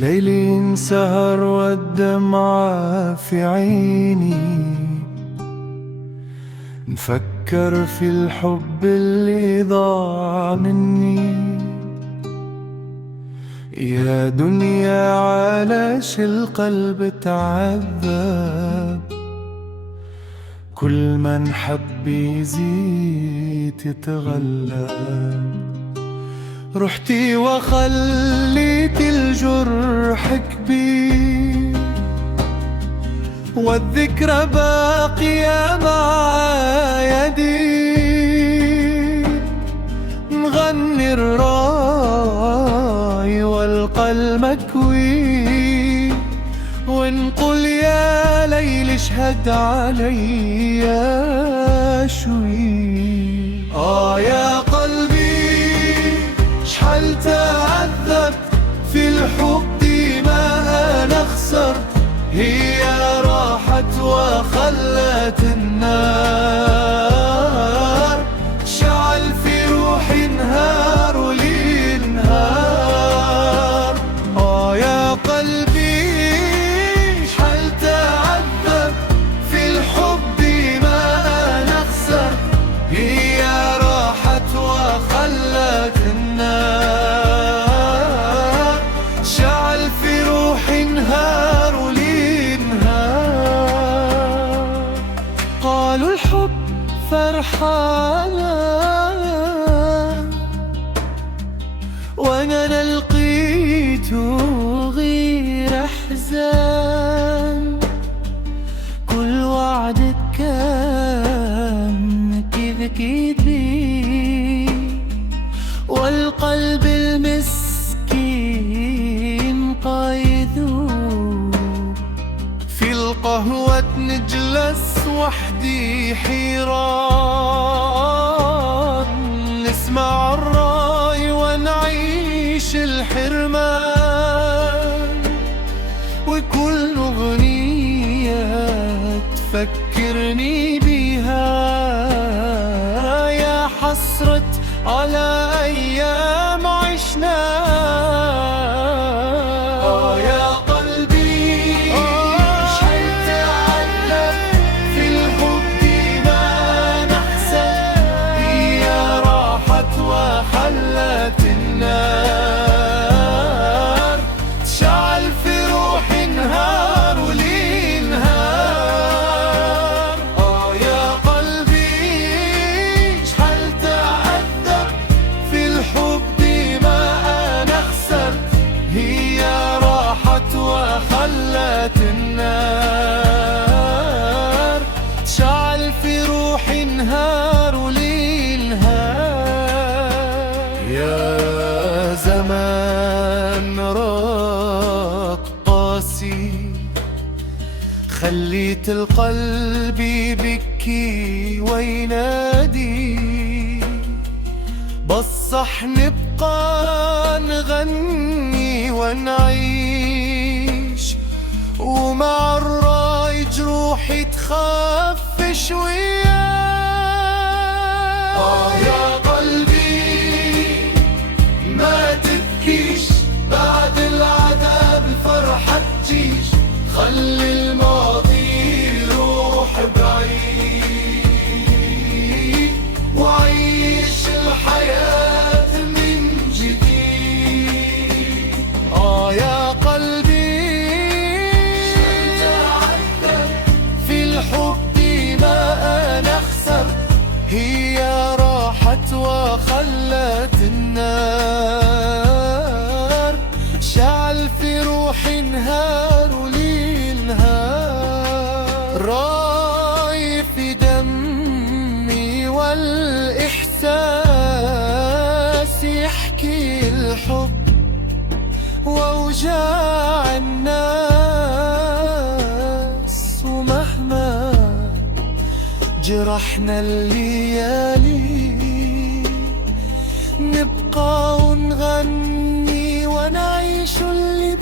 ليل سهر والدمعة في عيني، نفكر في الحب اللي ضاع مني. يا دنيا علاش القلب تعذب، كل ما نحب يزيد يتغلب. رحتي وخليت الجرح كبير، والذكرى باقية مع يدي. نغني الراي والقلب مكوي، ونقول يا ليل اشهد عليا شوي. يا قلبي شحال تعذبت في الحب ما أنا خسرت، هي راحت وخلت النار شعل في روحي نهار وليل نهار. يا قلبي شحال تعذبت في الحب ما أنا خسرت، هي راحت وخلت النار شعل في روحي نهار وليل نهار. قالوا الحب فرحانة وانا لقيته غير احزان، كل وعد كان كذا كذبي، والقلب المسكين قايدو. في القهوة نجلس وحدي حيران، نسمع الراي ونعيش الحرمان، وكل أغنية تفكرني بيها يا حسرة على أيام عشناها. يا قلبي شحال تعذب في الحب ما نحسن، هي راحت وحلت النار تشعل في روحي نهار وليل نهار. يا قلبي شحال تعذب في الحب ما أنا خسرت، هي راحت وخلت النار تشعل في روحي نهار وليل نهار. يا زمان رقاصي خليت القلب يبكي وينادي، بصح نبقى نغني ونعيش، ومع الراي جروحي تخف شوية. يا قلبي ما تبكيش، بعد العذاب الفرحة تجيش، خلي الماضي يروح بعيد، وعيش الحياة من جديد. يا قلبي في الحب ما أنا خسرت، هي راحت وخلت النار شعل في روحي نهار وليل نهار. راي في دمي والإحساس يحكي الحب وأوجاع الناس، ومهما جرحنا الليالي نبقى ونغني ونعيش اللي